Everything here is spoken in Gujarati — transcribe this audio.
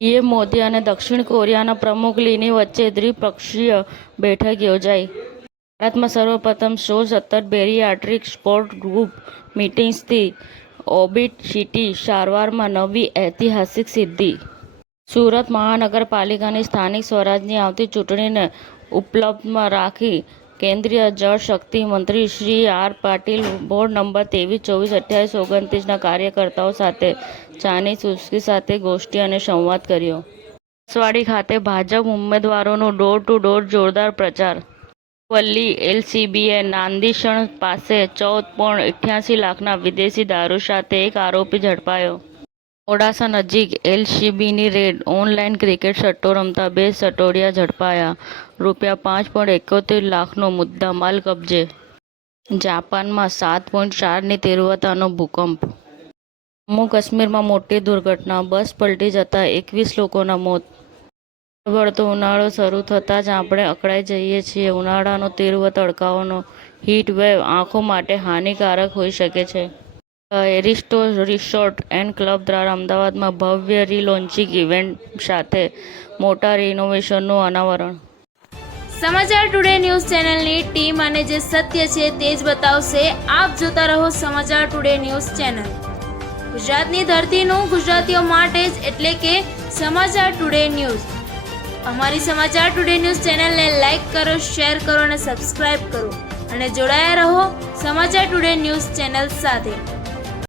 પીએમ મોદી અને દક્ષિણ કોરિયાના પ્રમુખ લીની વચ્ચે દ્વિપક્ષીય બેઠક યોજાઈ. ભારતમાં સર્વપ્રથમ 117 બેરિયાટ્રિક સપોર્ટ ગ્રુપ મીટિંગ્સથી ઓબેસિટી સારવારમાં નવી ઐતિહાસિક સિદ્ધિ. સુરત મહાનગરપાલિકાની સ્થાનિક સ્વરાજની આવતી ચૂંટણીને ઉપલબ્ધમાં રાખી કેન્દ્રીય જળશક્તિ મંત્રી Shri R Patil ward number 23, 24, 28, 29ના કાર્યકર્તાઓ સાથે ચાની ચુસ્કી સાથે ગોષ્ઠી અને સંવાદ કર્યો. નસવાડી ખાતે ભાજપ ઉમેદવારોનો ડોર ટુ ડોર જોરદાર પ્રચાર. વલ્લી એલસીબીએ નાંદીશણ પાસે 14.88 લાખના વિદેશી દારૂ સાથે એક આરોપી ઝડપાયો. મોડાસા નજીક એલસીબીની રેડ, ઓનલાઈન ક્રિકેટ સટ્ટો રમતા 2 સટોડિયા ઝડપાયા. ₹5.71 લાખનો મુદ્દામાલ કબજે. જાપાનમાં 7.4ની તીવ્રતાનો ભૂકંપ. જમ્મુ કાશ્મીરમાં મોટી દુર્ઘટના, બસ પલટી જતા 21 લોકોના મોત. બળતો ઉનાળો શરૂ થતાં જ આપણે અકળાઈ જઈએ છીએ. ઉનાળાનો તીવ્ર તડકાનો હીટ વેવ આંખો માટે હાનિકારક હોઈ શકે છે. એરિસ્ટો રિસોર્ટ એન્ડ ક્લબ દ્વારા અમદાવાદમાં ભવ્ય રી-લોન્ચિંગ ઇવેન્ટ સાથે મોટા રિનોવેશનનું અનાવરણ. સમાચાર ટુડે ન્યૂઝ ચેનલની ટીમ અને જે સત્ય છે તે જ બતાવશે. આપ જોતા રહો સમાચાર ટુડે ન્યૂઝ ચેનલ. ગુજરાતની ધરતીનું ગુજરાતીઓ માટે જ, એટલે કે સમાચાર ટુડે ન્યૂઝ. અમારી સમાચાર ટુડે ન્યૂઝ ચેનલને લાઈક કરો, શેર કરો અને સબસ્ક્રાઇબ કરો અને જોડાયા રહો સમાચાર ટુડે ન્યૂઝ ચેનલ સાથે.